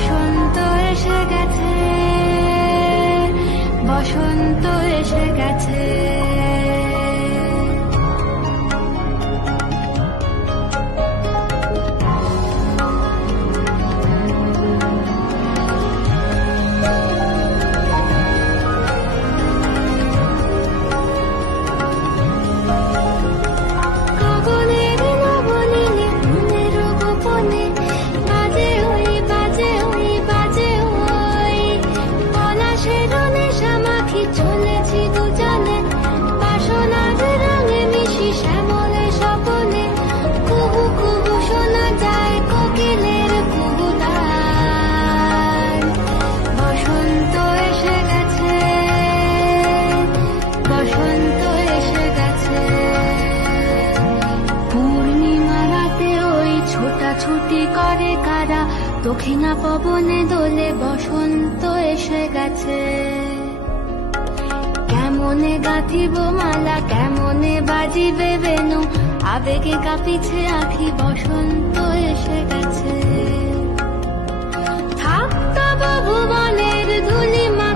বসন্ত এসে গেছে, বসন্ত এসে গেছে। ছুটি করে কারা, দক্ষিণা পবনে দোলে বসন্ত এসে গেছে। কেমনে গাঁথিব মালা, কেমনে বাজিবে বেনু, আবেগে কাঁপিছে আখি, বসন্ত এসে গেছে। থাক তব ভুবনের ধূলিমা